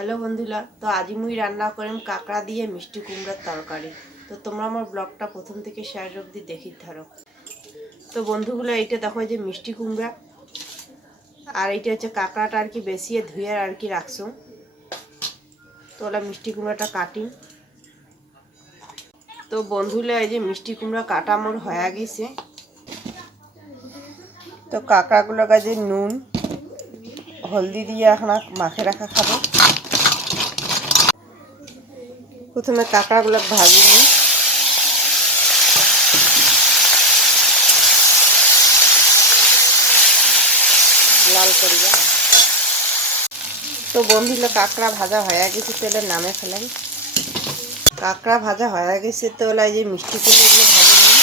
Hello বন্ধুরা, তো আজি মুই রান্না করিম কাঁকড়া দিয়ে মিষ্টি কুমড়ার তরকারি। তো তোমরা আমার ব্লগটা প্রথম থেকে শেষ অবধি দেখি ধরো। তো বন্ধুগুলো, এইটা দেখো যে মিষ্টি কুমড়া, আর এইটা হচ্ছে কাঁকড়াটা আর কি বেশি ধুয়ে আর কি রাখছো। তো ওরা মিষ্টি কুমড়াটা কাটি। তো বন্ধুরা এই যে মিষ্টি কুমড়া কাটা মোর হয়ে গেছে। তো কাঁকড়াগুলো কাজে নুন, হলদি দিয়ে এখন মাখে রাখা খাব। প্রথমে কাঁকড়াগুলো ভাজি নিই। লাল করিয়া তো বন্ধুগুলো কাঁকড়া ভাজা হয়ে গেছে, তেলে নামে ফেলেন কাঁকড়া ভাজা হয়ে গেছে তো যে মিষ্টি কুমড়োগুলো ভাজি নিই।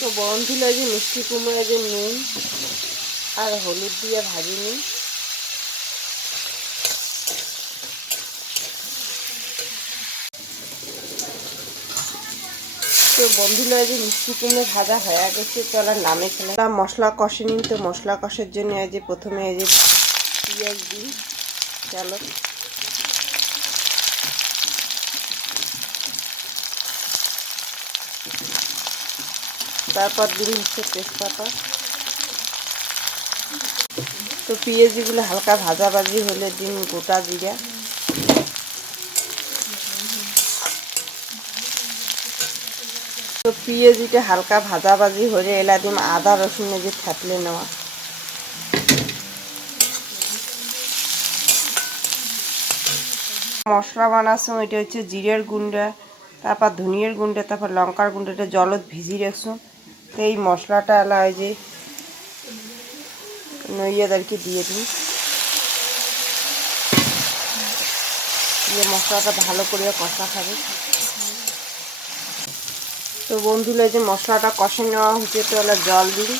তো বন্ধুগুলো যে মিষ্টি কুমড়ো যে নুন আর হলুদ দিয়ে ভাজি নিই। তো বন্ধুরা যে মিষ্টি কুমড়ো ভাজা হয়ে গেছে, তো ওরা নামে খেলাম মশলা কষে নিন তো, মশলা কষার জন্য এই যে প্রথমে এই যে পেঁয়াজ দিই, চলো। তারপর দিন হচ্ছে তেজপাতা। তো পেঁয়াজিগুলো হালকা ভাজা ভাজি হলে দিন গোটা জিরা। তো পেঁয়াজিটা হালকা ভাজা ভাজি হলে এলা দিম আদা, রসুন যে থাকলে নেওয়া। মশলা বানাচ্ছ, এটা হচ্ছে জিরের গুঁড়া, তারপর ধনিয়ার গুঁড়া, তারপর লঙ্কার গুঁড়াটা জলত ভিজি রাখছো। তো এই মশলাটা এলা ওই যে নইয়াদেরকে দিয়ে দিই। দিয়ে মশলাটা ভালো করে কষা খাবে। তো বন্ধুরা যে মশলাটা কষে নেওয়া হচ্ছে তো এলা জল দিই।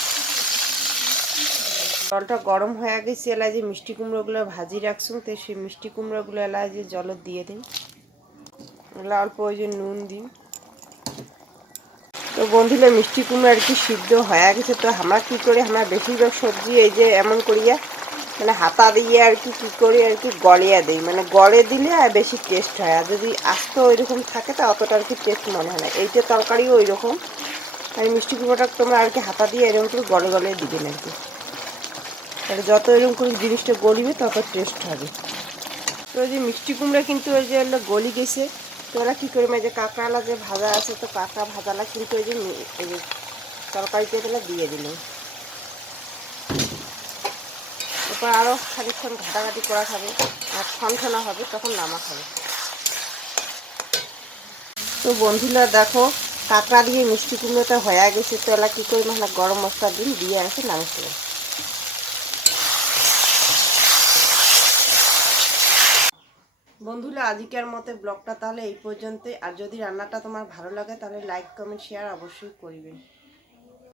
জলটা গরম হয়ে গেছে, এলা যে মিষ্টি কুমড়োগুলো ভাজি রাখছুন তো সেই মিষ্টি কুমড়োগুলো এলা যে জল দিয়ে দিন এলা অল্প ওই যে নুন দিন তো বন্ধুরা, মিষ্টি কুমড়ো আর কি সিদ্ধ হয়ে গেছে, তো আমরা কী করি, আমরা বেশিরভাগ সবজি এই যে এমন করিয়া মানে হাতা দিয়ে আর কি, কী করি আর কি গলিয়া দিই। মানে গলে দিলে আর বেশি টেস্ট হয়। আর যদি আস্ত ওইরকম থাকে, তা অতটা আর কি টেস্ট মনে হয় না। এইটা তরকারিও ওই রকম আর মিষ্টি কুমড়োটা তোমরা আর কি হাতা দিয়ে এরকম করে গলে গলে দিবেন আর কি। তাহলে যত এরকম করে জিনিসটা গলিবে, তত টেস্ট হবে। তো যে মিষ্টি কুমড়া কিন্তু ওই যে গলি গেছে। তো ওরা কী করবে যে কাঁকড়ালা যে ভাজা আছে, তো কাঁকড়া ভাজালা কিন্তু ওই যে যে তরকারিতে তাহলে দিয়ে দিলাম এরপর আরও খানিক্ষণ ঘাটাঘাটি করা খাবে আর ছনছনা হবে, তখন নামা খাবে তো বন্ধুরা দেখো, কাঁকড়া দিয়ে মিষ্টি কুমড়োটা হয়ে গেছে, তো এলা কী করি মানে গরম মশলা দিন, দিয়ে আসে নামে খাবে বন্ধুরা, আজকের মতে ব্লগটা তাহলে এই পর্যন্তই, আর যদি রান্নাটা তোমার ভালো লাগে, তাহলে লাইক কমেন্ট শেয়ার অবশ্যই করবে।